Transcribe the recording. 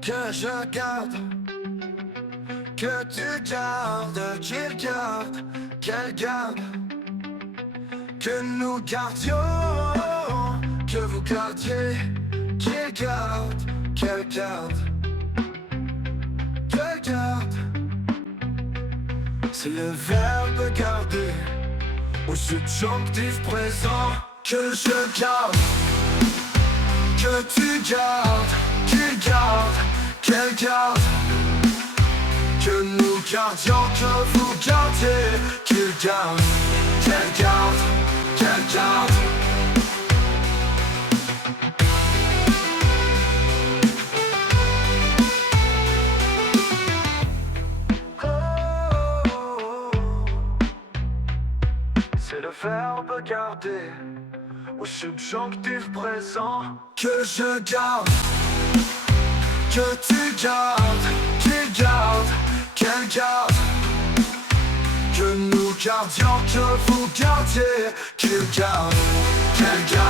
que je garde, que tu gardes, qu'il garde, qu'elle garde, que nous gardions, que vous gardiez, qu'il garde, qu'elle garde, qu'elle garde. C'est le verbe garder au subjonctif présent que je garde, que tu gardes, qu'il garde, qu'elle garde, que nous gardions, que vous gardiez, qu'il garde, qu'elle garde, qu'elle garde. C'est le verbe garder au subjonctif présent que je garde, que tu gardes, qu'il garde, qu'elle garde, que nous gardions, que vous gardiez, qu'il garde, qu'elle garde.